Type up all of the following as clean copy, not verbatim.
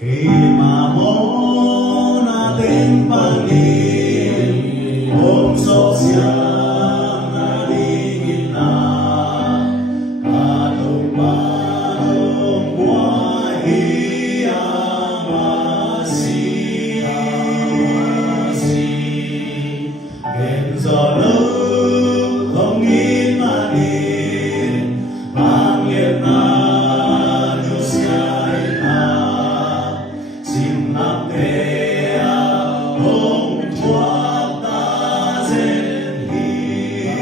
Khi mà mô natin pangin Om sok siyang naligid na Katong-patong buhay ang masih Genzolong hongin manin Pangit na Diyos kahit na Simnapea Hong tuak ta zenhi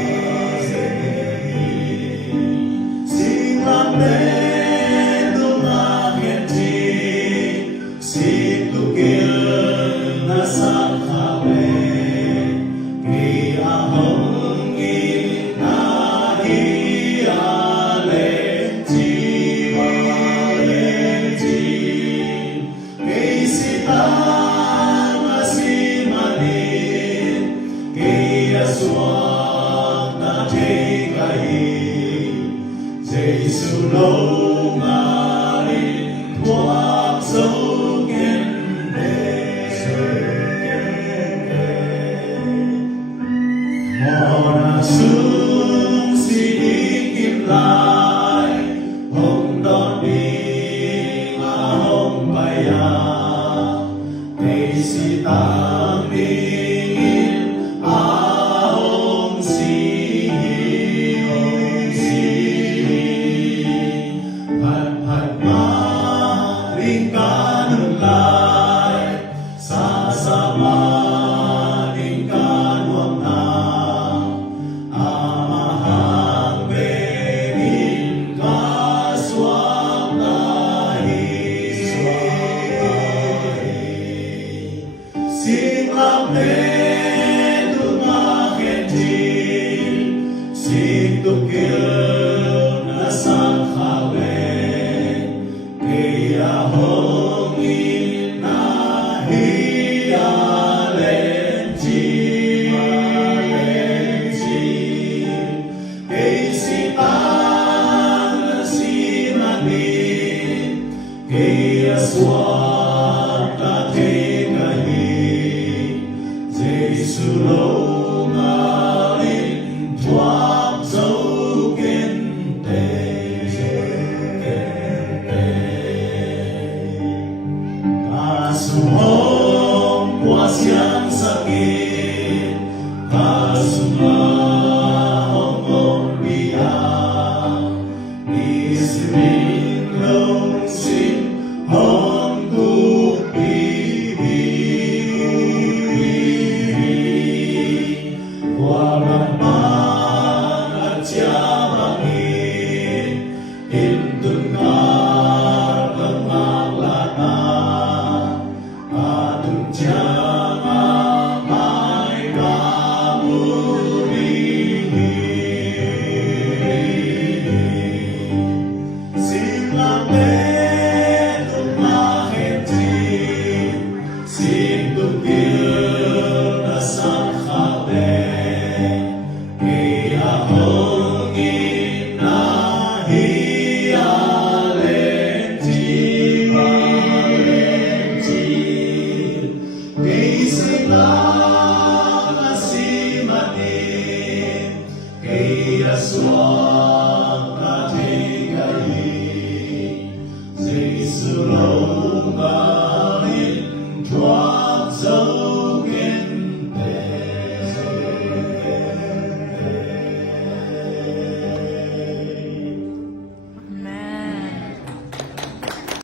Simnapea Dumageti Situkil na sakhawe Kaya hongin na Suak ta tekai Giêsu lâu ngarin tuak sâu kiến đề Mona sung si kim lai Hong đón đi mà hong baya Tây si tăng đi Kanong lai sasama ning kanwam na amahang berin kaswam tahi Simlam le dumaketin Situkil na sakhawe Kaya hongin na hialenji Kay sitang simanin Kaya swak ta tekahi Giêsu lâu ngarin tuak dấu kiến tế Sumong puas yang sakit